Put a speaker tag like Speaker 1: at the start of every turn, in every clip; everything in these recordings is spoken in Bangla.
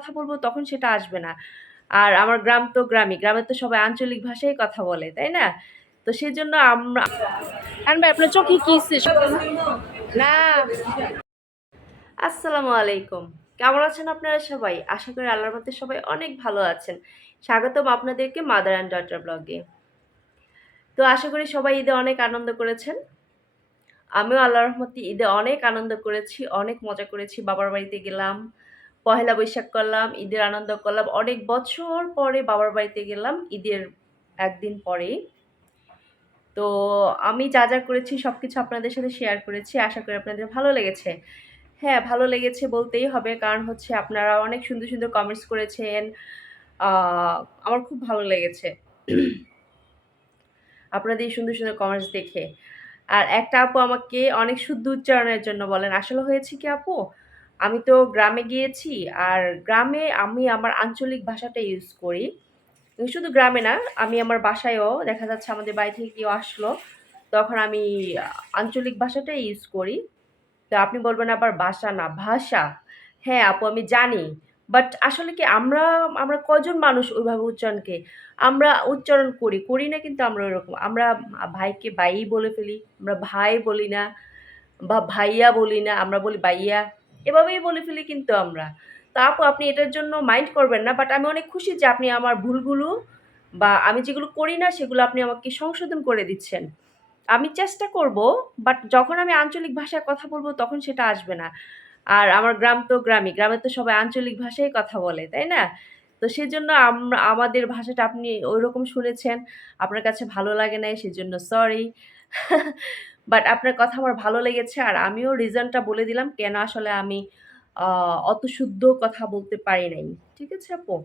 Speaker 1: কথা বলব তখন সেটা আসবে না। আর আমার গ্রাম তো গ্রামই গ্রামে তো সবাই আঞ্চলিক ভাষায় কথা বলে তাই না? তো সেই জন্য আমরা ভাই আপনার চোখে কি না। আসসালামু আলাইকুম। কেমন আছেন আপনারা সবাই? আশা করি আল্লাহর মধ্যে সবাই অনেক ভালো আছেন। স্বাগতম আপনাদেরকে মাদার অ্যান্ড ডটার ব্লগে তো আশা করি সবাই ঈদে অনেক আনন্দ করেছেন। আমিও আল্লাহর রহমতে ঈদে অনেক আনন্দ করেছি অনেক মজা করেছি। বাবার বাড়িতে গেলাম পহেলা বৈশাখ করলাম, ঈদের আনন্দ করলাম। অনেক বছর পরে বাবার বাড়িতে গেলাম, ঈদের একদিন পরেই। তো আমি যা যা করেছি সব কিছু আপনাদের সাথে শেয়ার করেছি। আশা করি আপনাদের ভালো লেগেছে। হ্যাঁ ভালো লেগেছে বলতেই হবে, কারণ হচ্ছে আপনারা অনেক সুন্দর সুন্দর কমেন্টস করেছেন। আমার খুব ভালো লেগেছে। আপনাদের সুন্দর সুন্দর কমেন্টস দেখে। আর একটা আপু আমাকে অনেক শুদ্ধ উচ্চারণের জন্য বলেন। আসলে হয়েছে কি আপু? আমি তো গ্রামে গিয়েছি আর গ্রামে আমি আমার আঞ্চলিক ভাষাটা ইউজ করি। শুধু গ্রামে না, আমি আমার বাসায়ও দেখা যাচ্ছে আমাদের বাড়ি থেকে কেউ আসলো, তখন আমি আঞ্চলিক ভাষাটাই ইউজ করি। তো আপনি বলবেন আবার ভাষা না, ভাষা? হ্যাঁ আপু, আমি জানি। বাট আসলে কি আমরা আমরা কজন মানুষ ওইভাবে উচ্চারণকে, আমরা উচ্চারণ করি? করি না কিন্তু আমরা ওইরকম আমরা ভাইকে ভাই বলে ফেলি, আমরা ভাই বলি না, বা ভাইয়া বলি না, আমরা বলি ভাইয়া। এভাবেই বলে ফেলি কিন্তু আমরা। তা আপু আপনি এটার জন্য মাইন্ড করবেন না বাট আমি অনেক খুশি যে আপনি আমার ভুলগুলো বা আমি যেগুলো করি না, সেগুলো আপনি আমাকে সংশোধন করে দিচ্ছেন। আমি চেষ্টা করব বাট যখন আমি আঞ্চলিক ভাষায় কথা বলব, তখন সেটা আসবে না। আর আমার গ্রাম তো গ্রামে গ্রামে তো সবাই আঞ্চলিক ভাষায় কথা বলে, তাই না? তো সেজন্য আমরা, আমাদের ভাষাটা আপনি ওই রকম শুনেছেন, আপনার কাছে ভালো লাগে নাই, সেজন্য সরি বাট আপনার কথা আমার ভালো লেগেছে আর আমিও রিজনটা বলে দিলাম কেন আসলে আমি অত শুদ্ধ কথা বলতে পারি নাই। ঠিক আছে আপু?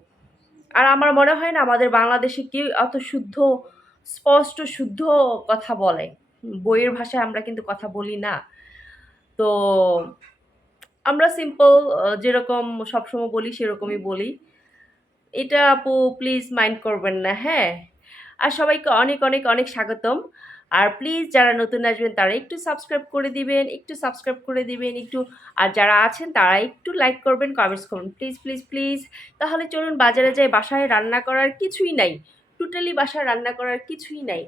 Speaker 1: আর আমার মনে হয় না আমাদের বাংলাদেশে কেউ অত শুদ্ধ, স্পষ্ট, শুদ্ধ কথা বলে। বইয়ের ভাষায় আমরা কিন্তু কথা বলি না। তো আমরা সিম্পল যেরকম সবসময় বলি সেরকমই বলি। এটা আপু প্লিজ মাইন্ড করবেন না হ্যাঁ? আর সবাইকে অনেক অনেক অনেক স্বাগতম। আর প্লিজ যারা নতুন আসবেন, তারা একটু সাবস্ক্রাইব করে দিবেন, একটু সাবস্ক্রাইব করে দিবেন, একটু, আর যারা আছেন, তারা একটু লাইক করবেন কমেন্টস করুন প্লিজ প্লিজ প্লিজ তাহলে চলুন বাজারে যাই, বাসায় রান্না করার কিছুই নাই। টোটালি বাসায় রান্না করার কিছুই নাই।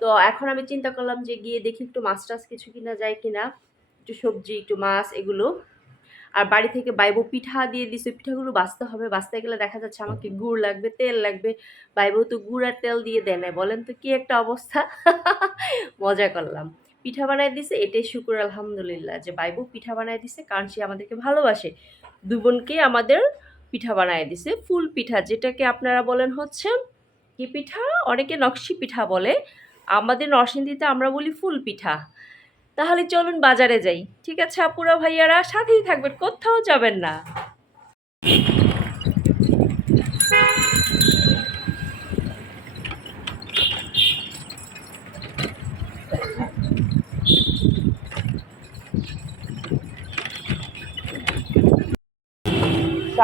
Speaker 1: তো এখন আমি চিন্তা করলাম যে গিয়ে দেখি একটু মাছ টাছ কিছু কিনা যায় কিনা। একটু সবজি, একটু মাছ, এগুলো। আর বাড়ি থেকে বাইবো পিঠা দিয়ে দিছে। পিঠাগুলো বাঁচতে হবে বাঁচতে গেলে দেখা যাচ্ছে আমাকে গুড় লাগবে তেল লাগবে। বাইবো তো গুড় আর তেল দিয়ে দেয় না বলেন তো কি একটা অবস্থা? মজা করলাম। পিঠা বানাই দিছে এটাই শুকুর আলহামদুলিল্লাহ যে বাইবু পিঠা বানাই দিছে কারণ সে আমাদেরকে ভালোবাসে। দু বোনকে আমাদের পিঠা বানায় দিছে ফুল পিঠা যেটাকে আপনারা বলেন হচ্ছে কি পিঠা? অনেকে নকশি পিঠা বলে। আমাদের নরসিংদীতে আমরা বলি ফুল পিঠা। তাহলে চলুন বাজারে যাই। ঠিক আছে, আপুরা, ভাইয়ারা, সাথেই থাকবেন, কোথাও যাবেন না।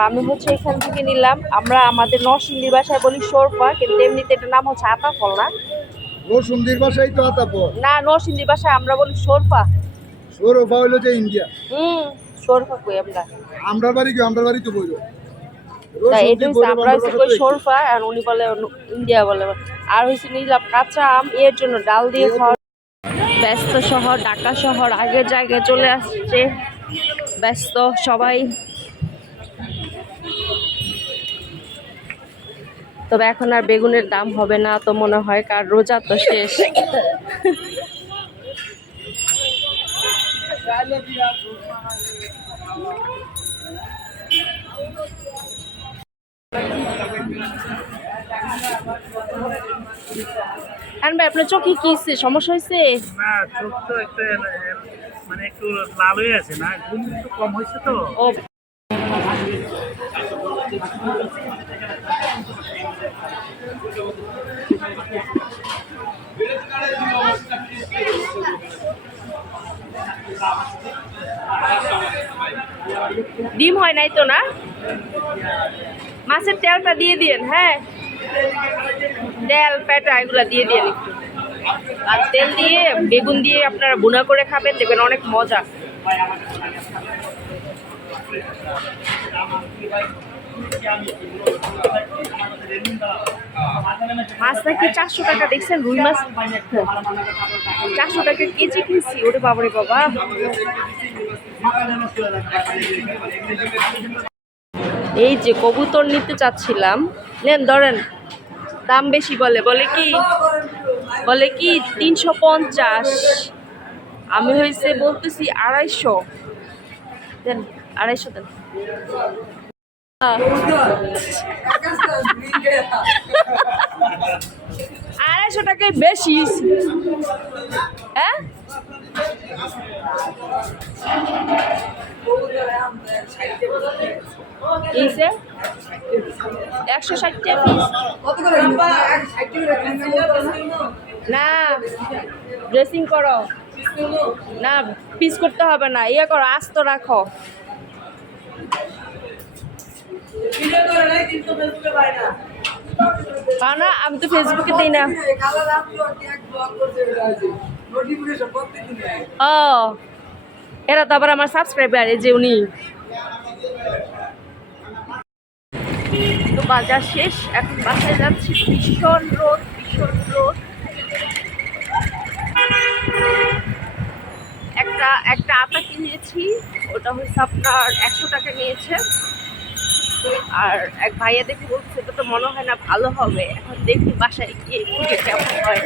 Speaker 1: আমি হচ্ছে এখান থেকে নিলাম। আমরা আমাদের নরসিংদীর ভাষায় বলি সরফা কিন্তু এমনিতে এটার নাম হচ্ছে আতা ফল না।
Speaker 2: রসুন্দির বাসাই তো আতাপো
Speaker 1: না নরসিংদীর ভাষায় আমরা বলি সরফা।
Speaker 2: সৌরভা হইল যে ইন্ডিয়া।
Speaker 1: হুম সরফা কই আমরা?
Speaker 2: আমরা বাড়ি কি? আমরা বাড়ি তো বইলো।
Speaker 1: আমরা কই সরফা আর উনি বলে ইন্ডিয়া বলে। আর হচ্ছে নিলাম কাঁচা আম এর জন্য ডাল দিয়ে খাওয়া ব্যস্ত শহর ঢাকা শহর আগের জায়গায় চলে আসছে। ব্যস্ত সবাই। তবে এখন আর বেগুনের দাম হবে না তো মনে হয় কার রোজা তো শেষ। কারণ ভাই আপনার চোখে কি সমস্যা হয়েছে
Speaker 3: না চোখ তো একটু মানে একটু লাল হয়ে আছে না? ঘুম একটু কম হয়েছে তো।
Speaker 1: ডিম হয় নাই তো না? মাছের তেলটা দিয়ে দিয়েন হ্যাঁ। তেল, পেটা এগুলা দিয়ে একটু। আর তেল দিয়ে, বেগুন দিয়ে আপনারা বুনা করে খাবেন, দেখবেন অনেক মজা। মাছ নাকি চারশো টাকা দেখছেন? রুই মাছ? চারশো টাকা কেজি কিনছি। ওরে বাবারে বাবা। এই যে কবুতর নিতে চাচ্ছিলাম। নেন, ধরেন। দাম বেশি বলে। বলে কি? বলে কি তিনশো পঞ্চাশ। আমি হয়েছে বলতেছি আড়াইশো। দেন আড়াইশো দেন। আড়াইশো টাকায় বেশি। হ্যাঁ? একশো ষাট না ড্রেসিং করো। না পিস করতে হবে না। ইয়ে করো, আস্ত রাখো। না। আমি তো ফেসবুকে দিই না। ও এরা তো আবার আমার সাবস্ক্রাইবার এই যে উনি। তো বাজার শেষ এখন বাসায় যাচ্ছি। ভীষণ রোদ ভীষণ রোদ। একটা একটা আটা কিনেছি ওটা হচ্ছে আপনার একশো টাকা নিয়েছে। আর এক ভাইয়া দেখে বলছে তো তো মনে হয় না ভালো হবে। এখন দেখি বাসায় গিয়ে খুঁজে কেমন হয়।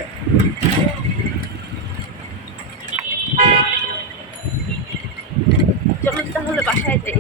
Speaker 1: চলুন তাহলে বাসায় যাই।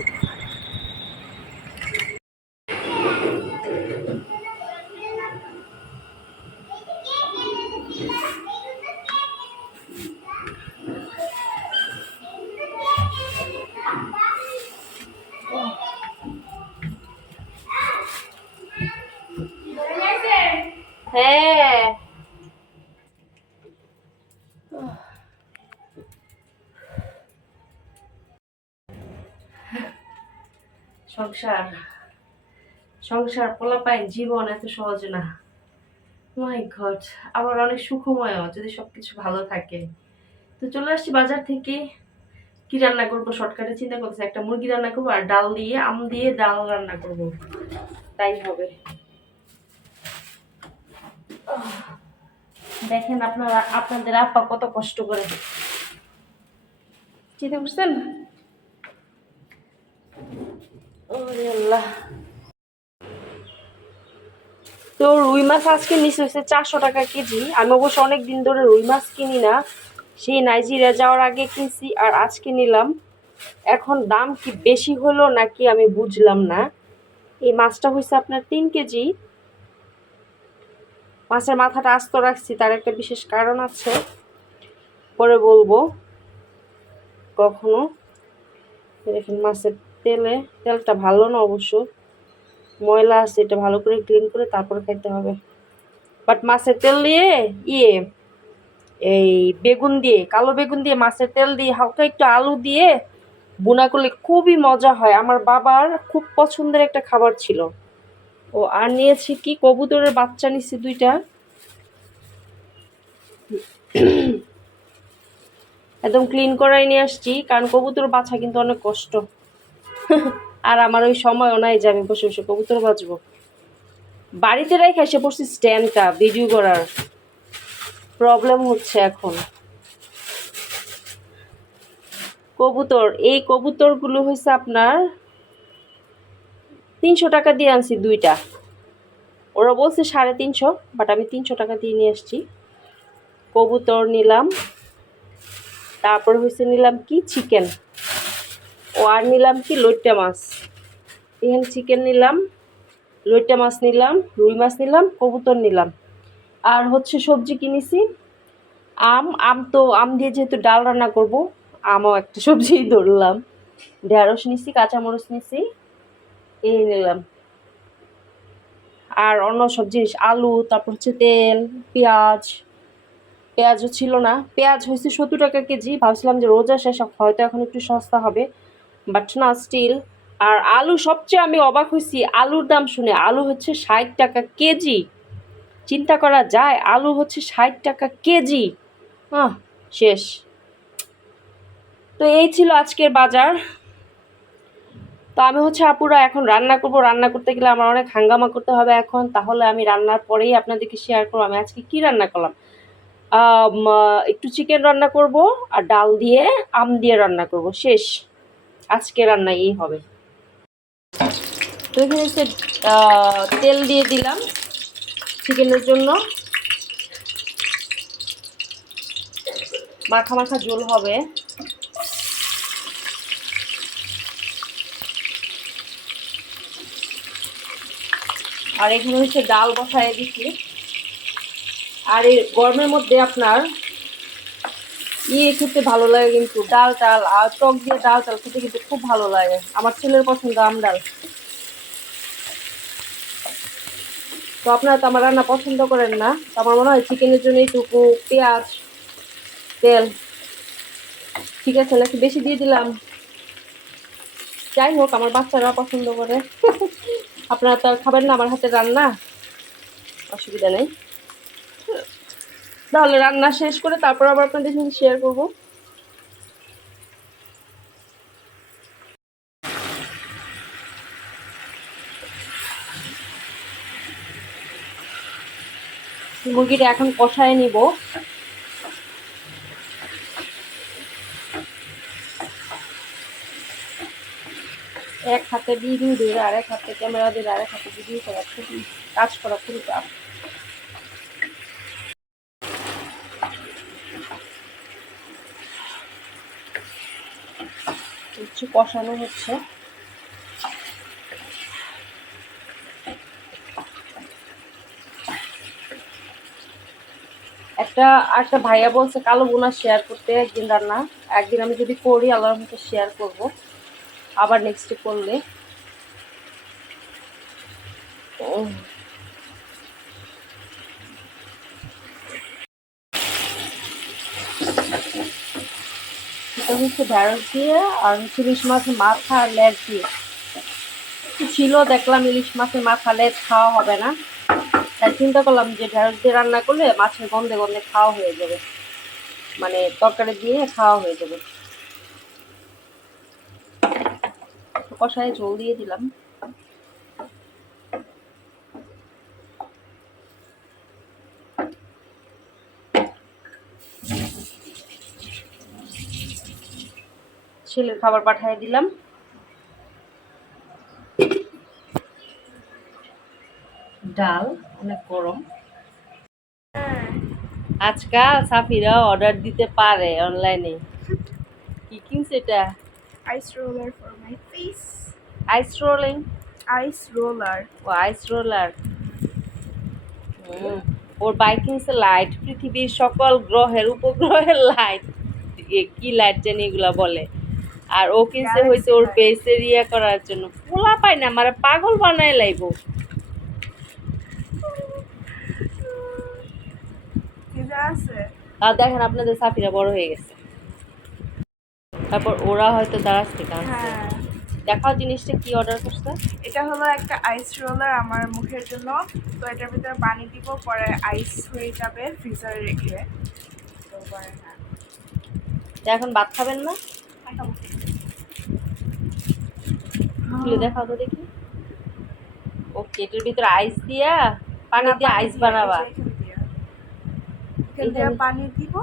Speaker 1: সংসার সংসার পোলাপাইন জীবন এত সহজ না। মাই গড আবার অনেক সুখময়, যদি সবকিছু ভালো থাকে। তো চলে আসছি বাজার থেকে। কি রান্না করব? শর্টকাটে চিন্তা করতেছি, একটা মুরগি রান্না করব আর ডাল দিয়ে, আম দিয়ে ডাল রান্না করব। তাই হবে। দেখেন আপনারা, আপনাদের আপা কত কষ্ট করে। চিন্তা করছেন? আল্লাহ। তো রুই মাছ আজকে নিচে হচ্ছে চারশো টাকা কেজি। আমি অবশ্য অনেক দিন ধরে রুই মাছ কিনি না। সেই নাইজেরিয়া যাওয়ার আগে কিনছি আর আজকে নিলাম। এখন দাম কি বেশি হলো নাকি আমি বুঝলাম না। এই মাছটা হয়েছে আপনার তিন কেজি। মাছের মাথাটা আস্ত রাখছি, তার একটা বিশেষ কারণ আছে। পরে বলব কখনো। দেখেন মাছের তেলে, তেলটা ভালো না অবশ্য। ময়লা আছে, এটা ভালো করে ক্লিন করে তারপরে খাইতে হবে। বাট মাছের তেল দিয়ে ইয়ে এই বেগুন দিয়ে, কালো বেগুন দিয়ে মাছের তেল দিয়ে হালকা একটু আলু দিয়ে বোনা করলে খুবই মজা হয়। আমার বাবার খুব পছন্দের একটা খাবার ছিল। ও, আর নিয়েছি কি? কবুতরের বাচ্চা নিছি দুইটা। একদম ক্লিন করাই নিয়ে আসছি, কারণ কবুতর বাছা কিন্তু অনেক কষ্ট। আর আমার ওই সময়ও নাই যে আমি বসে বসে কবুতর বাজবো বাড়িতে রেখে এসে পড়ছি স্ট্যান্ডটা ভিডিও করার। প্রবলেম হচ্ছে এখন। কবুতর, এই কবুতরগুলো হয়েছে আপনার তিনশো টাকা দিয়ে আনছি দুইটা। ওরা বলছে সাড়ে তিনশো বাট আমি তিনশো টাকা দিয়ে নিয়ে আসছি। কবুতর নিলাম। তারপর হয়েছে নিলাম কি? চিকেন ও আর নিলাম কি লইট্টা মাছ। এখানে চিকেন নিলাম, লইট্টা মাছ নিলাম, রুই মাছ নিলাম, কবুতর নিলাম। আর হচ্ছে সবজি কিনেছি আম আম তো, আম দিয়ে যেহেতু ডাল রান্না করব, আমও একটা সবজি ধরলাম। ঢেঁড়স নিছি, কাঁচামরিচ নিছি, এই নিলাম। আর অন্য সব জিনিস, আলু, তারপর হচ্ছে তেল, পেঁয়াজ, পেঁয়াজও ছিল না। পেঁয়াজ হয়েছে সত্তর টাকা কেজি, ভাবছিলাম যে রোজা শেষ, হয়তো এখন একটু সস্তা হবে। বাট না স্টিল আর আলু সবচেয়ে আমি অবাক হয়েছি, আলুর দাম শুনে। আলু হচ্ছে ষাট টাকা কেজি। চিন্তা করা যায়, আলু হচ্ছে ষাট টাকা কেজি। আহ, শেষ। তো এই ছিল আজকের বাজার। তো আমি হচ্ছে আপুরা এখন রান্না করব। রান্না করতে গেলে আমার অনেক হাঙ্গামা করতে হবে এখন। তাহলে আমি রান্নার পরেই আপনাদেরকে শেয়ার করব, আমি আজকে কি রান্না করলাম? একটু চিকেন রান্না করব আর ডাল দিয়ে আম দিয়ে রান্না করব। শেষ। আজকে রান্না এই হবে। তো এখানে আহ, তেল দিয়ে দিলাম চিকেনের জন্য। মাখা মাখা ঝোল হবে। আর এখানে হচ্ছে ডাল বসায় দিচ্ছি। আর এই গরমের মধ্যে আপনার ইয়ে খেতে ভালো লাগে কিন্তু ডাল টাল আর টক দিয়ে ডাল টাল খেতে কিন্তু খুব ভালো লাগে। আমার ছেলের পছন্দ আম ডাল। তো আপনারা তো আমার রান্না পছন্দ করেন না। তো আমার মনে হয় চিকেনের জন্য এইটুকু পেঁয়াজ, তেল, ঠিক আছে, নাকি বেশি দিয়ে দিলাম? যাই হোক আমার বাচ্চারা পছন্দ করে। আপনারা তো খাবেন না আমার হাতে রান্না? অসুবিধা নেই। তাহলে রান্না শেষ করে তারপর আবার আপনাদের সাথে শেয়ার করব। মুরগিটা এখন কষায় নিব। এক হাতে ভিডিও ধরে, আর এক হাতে ক্যামেরা ধরে, আর এক হাতে ভিডিও করা খুবই কাজ করা খুবই চাপ হচ্ছে কষানো হচ্ছে। একটা একটা ভাইয়া বলছে, কালো বোনা শেয়ার করতে একদিন রান্না একদিন আমি যদি করি, আল্লাহর মতো শেয়ার করব। আবার নেক্সটে করলে। হচ্ছে ঢ্যাঁড়স দিয়ে আর হচ্ছে ইলিশ মাছের মাথা আর লেজ দিয়ে। ছিল, দেখলাম ইলিশ মাছের মাথা, লেজ খাওয়া হবে না। তাই চিন্তা করলাম যে ঢ্যাঁড়স দিয়ে রান্না করলে মাছের গন্ধে গন্ধে খাওয়া হয়ে যাবে। মানে তরকারি দিয়ে খাওয়া হয়ে যাবে। কষায় জল দিয়ে দিলাম। ছেলের খাবার পাঠিয়ে দিলাম। ডাল অনেক গরম। আজকাল সাফিরা অর্ডার দিতে পারে অনলাইনে কি কিনছে এটা?
Speaker 4: Ice roller for my face.
Speaker 1: Ice rolling
Speaker 4: ice roller
Speaker 1: O ice roller ওর বাইক কিনছে লাইট পৃথিবীর সকল গ্রহের উপগ্রহের লাইট কি লাইট জানি এগুলা বলে। আর ও কিনছে হয়েছে ওর. বেসের ইয়া করার জন্য। পোলা পায় না আমার পাগল বানায় লাইবো। আর দেখেন আপনাদের সাফিরা বড় হয়ে গেছে। তারপর ওরা হয়তো দারাজ থেকে আনছে
Speaker 4: হ্যাঁ।
Speaker 1: দেখাও জিনিসটা কি অর্ডার করছে।
Speaker 4: এটা হলো একটা আইস রোলার আমার মুখের জন্য। তো এটার ভিতরে পানি দিব পরে আইস হয়ে যাবে ফ্রিজারে রেখে। তো পরে
Speaker 1: তো এখন ভাত খাবেন না? খুলে দেখাও তো দেখি। ওকে এটার ভিতরে আইস দিয়া পানি দিয়ে আইস বানাবা।
Speaker 4: পানি দিব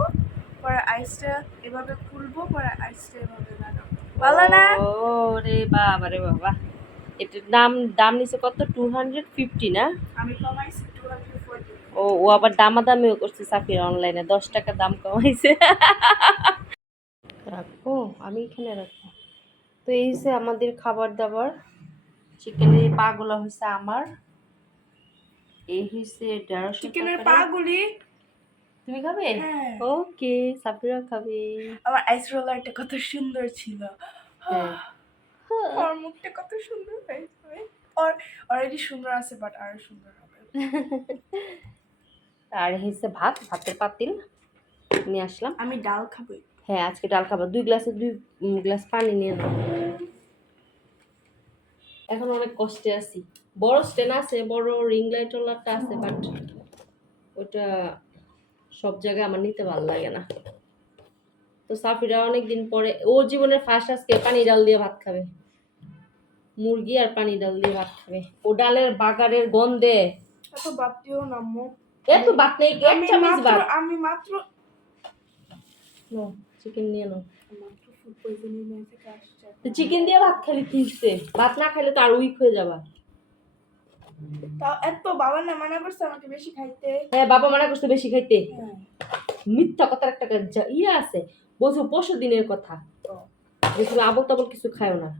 Speaker 4: পরে আইসটা এভাবে খুলবো পরে আইসটা এভাবে লাগাবো ভালো না?
Speaker 1: ও বাবা রে বাবা। এটার দাম দাম নিছে কত? টু হান্ড্রেড ফিফটি না?
Speaker 4: আমি কমাইছি
Speaker 1: ও ও আবার দামাদামিও করছে সাফির অনলাইনে দশ টাকা দাম কমাইছে। রাখব। আমি এখানে রাখব। তো এই হচ্ছে আমাদের খাবার দাবার চিকেনের পাগুলো হয়েছে আমার। এই হয়েছে ঢেঁড়স
Speaker 4: চিকেনের পাগুলি?
Speaker 1: তুমি খাবে?
Speaker 4: হ্যাঁ।
Speaker 1: ওকে সাফিরা খাবে।
Speaker 4: আমার আইস রোলারটা কত সুন্দর ছিল।
Speaker 1: হ্যাঁ।
Speaker 4: ওর মুখটা কত সুন্দর হয়েছে। ওর অলরেডি সুন্দর আছে বাট আরও সুন্দর হবে।
Speaker 1: আর হয়েছে ভাত ভাতের পাতিল। নিয়ে আসলাম।
Speaker 4: আমি ডাল খাব।
Speaker 1: হ্যাঁ আজকে ডাল খাবার দুই গ্লাসে দুই গ্লাস পানি নিয়ে নাও। এখন অনেক কষ্টে আছি। বড় স্ট্যান্ড আছে বড় রিং লাইট ওলারটা আছে বাট ওটা সব জায়গায় আমার নিতে ভালো লাগে না। তো সাফিরা অনেক দিন পরে ও জীবনের ফার্স্ট আজকে পানি ডাল দিয়ে ভাত খাবে। মুরগি আর পানি ডাল দিয়ে ভাত খাবে। ও ডালের বাগারের গন্ধে।
Speaker 4: এত বাদ দিও না আম্মু।
Speaker 1: এত ভাত নেই এক
Speaker 4: আমি
Speaker 1: চামচ
Speaker 4: মাত্র
Speaker 1: ভাত
Speaker 4: আমি মাত্র
Speaker 1: নো। চিকেন নিয়ে নাও। চিকেন দিয়ে ভাত খালি কিনতে ভাত না খাইলে তো আর উইক হয়ে যাবা।
Speaker 4: তাও এত বাবা না মানা করছে আমাকে বেশি খাইতে।
Speaker 1: হ্যাঁ বাবা মানা করছে বেশি খাইতে।
Speaker 4: হ্যাঁ।
Speaker 1: মিথ্যা কথার একটা ইয়ে আছে। বলছো পরশু দিনের কথা। যে তুমি আবল তাবল কিছু খাও না।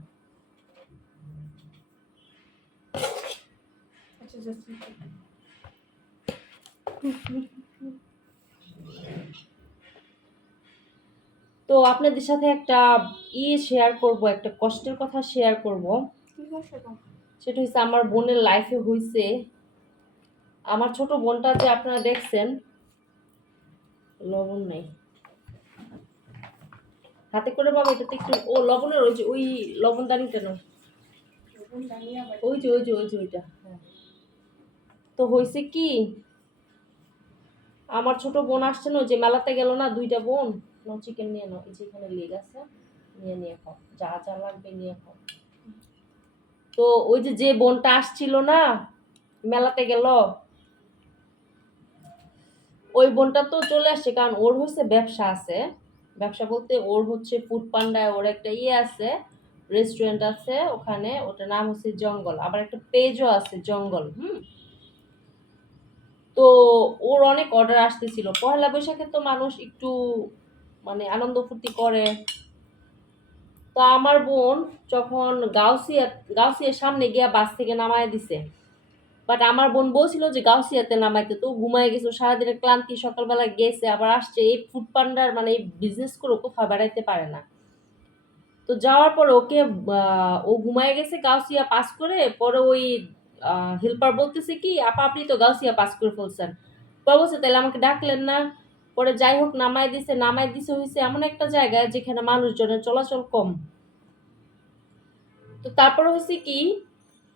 Speaker 4: আচ্ছা
Speaker 1: তো আপনাদের সাথে একটা ইয়ে শেয়ার করব একটা কষ্টের কথা শেয়ার করব। সেটা হচ্ছে আমার বোনের লাইফে হয়েছে আমার ছোট বোনটা যে আপনারা দেখছেন লবণ নেই। হাতে করে বাবা এটাতে একটু ও লবণের ওই যে ওই লবণদানিটা নাও
Speaker 4: লবণ ডালিয়া বাড়ি
Speaker 1: ওই যে ওই যে ওই যে ওইটা। হ্যাঁ। তো হয়েছে কি? আমার ছোট বোন আসছে না যে মেলাতে গেল না দুইটা বোন। নাও চিকেন নিয়ে নাও, এই যে লেগ আছে, নিয়ে নিয়ে খাও। যা যা লাগবে নিয়ে খাও। তো ওই যে যে বোনটা আসছিল না, মেলাতে গেল, ওই বোনটা তো চলে আসছে, কারণ ওর হচ্ছে ব্যবসা আছে। ব্যবসা বলতে ওর হচ্ছে ফুড পান্ডায় ওর একটা ইয়ে আছে রেস্টুরেন্ট আছে ওখানে, ওটার নাম হচ্ছে জঙ্গল। আবার একটা পেজও আছে, জঙ্গল, হুম? তো ওর অনেক অর্ডার আসতেছিল। পয়লা বৈশাখে তো মানুষ একটু মানে আনন্দ ফুর্তি করে। তো আমার বোন যখন গাউসিয়া গাউসিয়ার সামনে গিয়া বাস থেকে নামায় দিছে। বাট আমার বোন বলছিল যে গাউসিয়াতে নামাইতে। তো ঘুমায় গেছে সারাদিনের ক্লান্তি, সকালবেলা গেছে, আবার আসছে। এই ফুড পান্ডার মানে এই বিজনেস করে কোথাও বেড়াইতে পারে না। তো যাওয়ার পর ওকে ও ঘুমায় গেছে, গাউসিয়া পাস করে। পরে ওই হেল্পার বলতেছে কি, আপা, আপনি তো গাউসিয়া পাস করে ফেলছেন। বলছে তাহলে আমাকে ডাকলেন না। পরে যাই হোক নামাই দিছে নামাই দিছে হয়েছে এমন একটা জায়গায় যেখানে মানুষজনের চলাচল কম। তো তারপরে হয়েছে কি,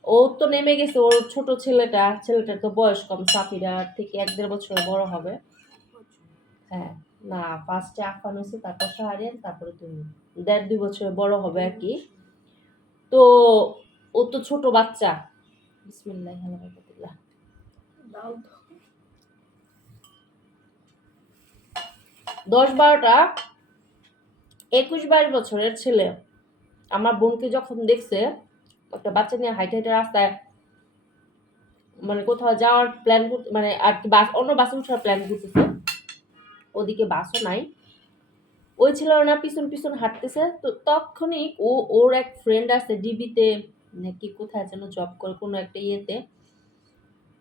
Speaker 1: ও তো নেমে গেছে, ওর ছোট ছেলেটা, ছেলেটার তো বয়স কম, সাফিরা থেকে এক দেড় বছর বড় হবে। হ্যাঁ না ফার্স্টে আফান হয়েছে তারপর শাহরিয়ান, তারপরে তুমি। দেড় দুই বছর বড় হবে আর কি। তো ও তো ছোট বাচ্চা। বিসমিল্লাহ
Speaker 4: দাও তো
Speaker 1: দশ বারোটা, একুশ বাইশ বছরের ছেলে। আমার বোনকে যখন দেখছে, একটা বাচ্চা নিয়ে হাইটে হাইটে রাস্তায় মানে কোথাও যাওয়ার প্ল্যান করতে মানে আর কি বাস, অন্য বাসে উঠার প্ল্যান করতেছে। ওদিকে বাসও নাই। ওই ছেলেরা না, পিছন পিছন হাঁটতেছে। তো তখনই ও, ওর এক ফ্রেন্ড আছে ডিবিতে নাকি কোথায় যেন জব করে, কোনো একটা ইয়েতে।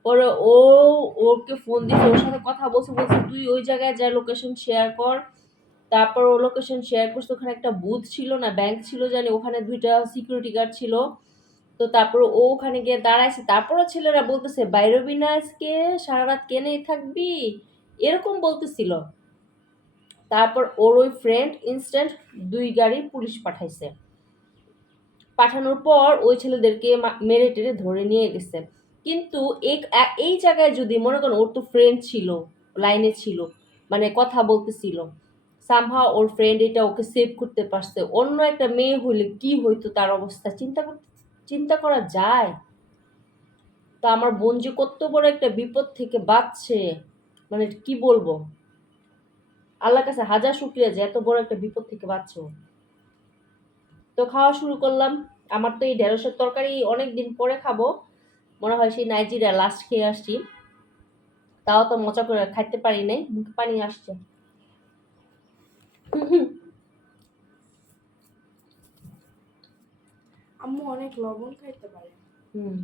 Speaker 1: পরে ও, ওকে ফোন দিছে, ওর সাথে কথা বলছে বলছে, তুই ওই জায়গায় যা লোকেশন শেয়ার কর। তারপর ও লোকেশন শেয়ার করছে, ওখানে একটা বুথ ছিল না ব্যাংক ছিল জানি, ওখানে দুইটা সিকিউরিটি গার্ড ছিল। তো তারপর ও ওখানে গিয়ে দাঁড়াইছে, তারপরও ছেলেরা বলতেছে, বাইরবি না আজকে? সারা রাত কেনেই থাকবি? এরকম বলতেছিল। তারপর ওর ওই ফ্রেন্ড ইনস্ট্যান্ট দুই গাড়ি পুলিশ পাঠাইছে। পাঠানোর পর ওই ছেলেদেরকে মেরে টেরে ধরে নিয়ে গেছে। কিন্তু এই জায়গায় যদি মনে করেন ওর তো ফ্রেন্ড ছিল লাইনে ছিল মানে কথা বলতেছিল সামহা ওর ফ্রেন্ড এটা ওকে সেভ করতে পারছে, অন্য একটা মেয়ে হইলে কি হইতো তার অবস্থা? চিন্তা চিন্তা করা যায়। তা আমার বোন যে কত বড় একটা বিপদ থেকে বাঁচছে মানে কি বলব? আল্লাহর কাছে হাজার শুক্রিয়া যে এত বড় একটা বিপদ থেকে বাঁচছো তো খাওয়া শুরু করলাম, আমার তো এই ঢেঁড়সের তরকারি অনেক দিন পরে খাব মনে হয় সেই নাইজেরিয়া লাস্ট খেয়ে আসছি। তাও তো মজা করে খাইতে পারি নাই মুখে পানি আসছে।
Speaker 4: আম্মু অনেক লবণ খাইতে পারে।
Speaker 1: হুম।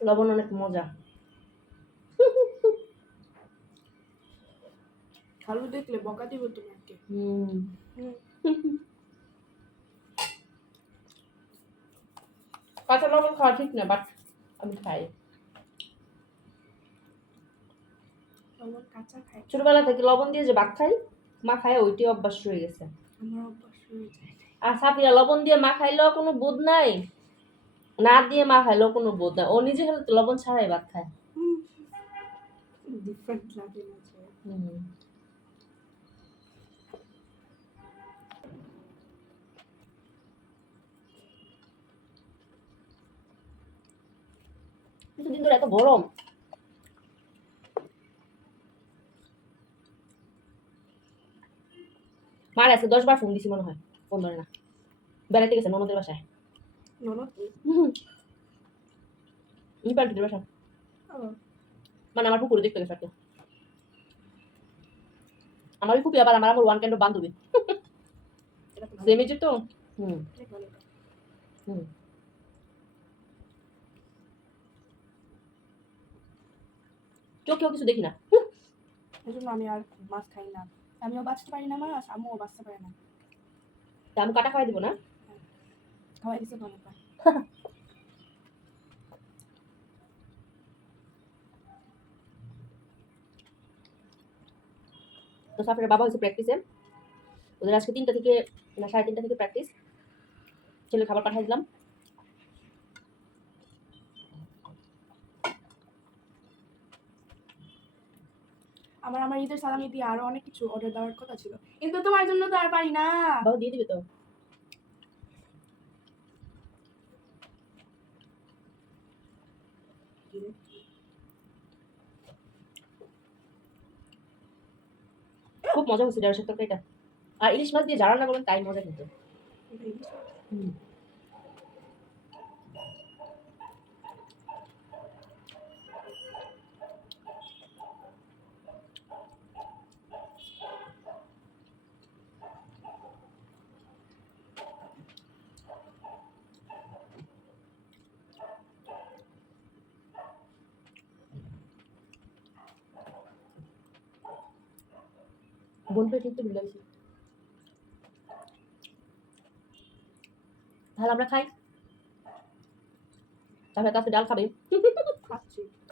Speaker 1: লবণ অনেক মজা।
Speaker 4: খালু দেখলে বকা দিব তোমাকে।
Speaker 1: হুম। কাঁচা লবণ খাওয়া ঠিক না বাট আমি খাই। ছোটবেলা থেকে লবণ দিয়ে যে ভাত খাই? মা খায় ওইটাই অভ্যাস হয়ে গেছে। আর সাফিরা লবণ দিয়ে মা খাইলেও কোনো বোধ নাই? না দিয়ে মা খাইলেও কোনো বোধ নাই। ও নিজে খেলে তো লবণ ছাড়াই ভাত খায়।
Speaker 4: ডিফারেন্ট লাগে
Speaker 1: কিছুদিন ধরে এত গরম। মার আছে দশ বার ফোন দিছি মনে হয় ফোন ধরে না। বেড়াতে গেছে ননদের বাসায়। ইম্পার্টেন্টের বাসা। মানে আমার পুকুরে দেখতে গেছে। আমার পুপি আবার আমার আমার ওয়ান কাইন্ড বান্ধবী। সেম তো হুম। হুম। চোখেও কিছু দেখি না।
Speaker 4: এই জন্য আমি আর মাছ খাই না। আমিও বাঁচতে পারি না মাছ আমিও বাঁচতে পারি না।
Speaker 1: তা আমি কাটা খাওয়াই দিব না?
Speaker 4: খাওয়াই দিছে তো অনেকবার
Speaker 1: তো সাফের বাবা হয়েছে প্র্যাকটিসে ওদের আজকে তিনটা থেকে না সাড়ে তিনটা থেকে প্র্যাকটিস ছেলে খাবার পাঠাই দিলাম।
Speaker 4: আমার আমার ঈদের সালামি দিয়ে আরও অনেক কিছু অর্ডার দেওয়ার কথা ছিল। কিন্তু তোমার জন্য তো আর পারি না।
Speaker 1: বাবা দিয়ে দিবে তো। খুব মজা হচ্ছে ঢেঁড়সের তরকারিটা। আর ইলিশ মাছ দিয়ে যারা না করবেন তাই মজা কিন্তু। বোনটা কিন্তু ভুলে তাহলে আমরা খাই? তাহলে কাছে ডাল খাবে।
Speaker 4: খাচ্ছি।